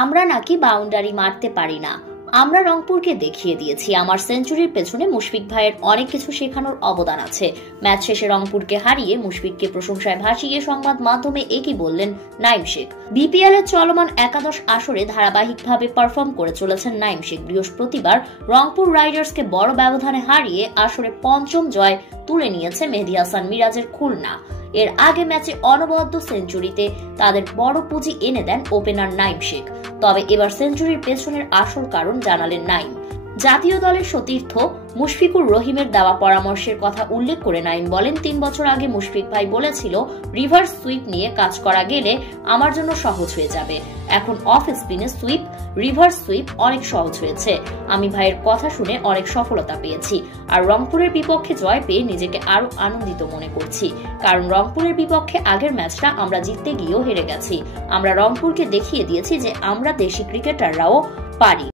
আমরা নাকি বাউন্ডারি মারতে পারি না। আমরা রংপুরকে দেখিয়ে দিয়েছি আমার সেঞ্চুরির পেছনে মুশফিক ভাইয়ের অনেক কিছু শেখানোর অবদান আছে। ম্যাচ শেষে রংপুরকে হারিয়ে মুশফিককে প্রশংসায় ভাসিয়ে সংবাদ মাধ্যমে একই বললেন নাইম শেখ। বিপিএল এর চলমান একাদশ আসরে ধারাবাহিকভাবে পারফর্ম করে চলেছেন নাইম শেখ। বৃহস্পতিবার রংপুর রাইডার্সকে বড় ব্যবধানে হারিয়ে আসরে পঞ্চম জয় তুলে নিয়েছে মেহেদী হাসান মিরাজের খুলনা। এর আগে ম্যাচে অনবদ্য সেঞ্চুরিতে তাদের বড় পুঁজি এনে দেন ওপেনার নাইম শেখ। তবে এবার সেঞ্চুরির পেছনের আসল কারণ জানালেন নাইম। জাতীয় দলের সতীর্থ মুশফিকুর রহিমের দেওয়া পরামর্শের কথা উল্লেখ করে নাইম বলেন, ৩ বছর আগে মুশফিক ভাই বলেছিল রিভার্স সুইপ নিয়ে কাজ করা গেলে আমার জন্য সহজ হয়ে যাবে। এখন অফ স্পিনে সুইপ, রিভার্স সুইপ অনেক সহজ হয়েছে। আমি ভাইয়ের কথা শুনে অনেক সফলতা পেয়েছি। আর রংপুরের বিপক্ষে জয় পেয়ে নিজেকে আরো আনন্দিত মনে করছি, কারণ রংপুরের বিপক্ষে আগের ম্যাচটা আমরা জিততে গিয়েও হেরে গেছি। আমরা রংপুরকে দেখিয়ে দিয়েছি যে আমরা দেশি ক্রিকেটাররাও পারি।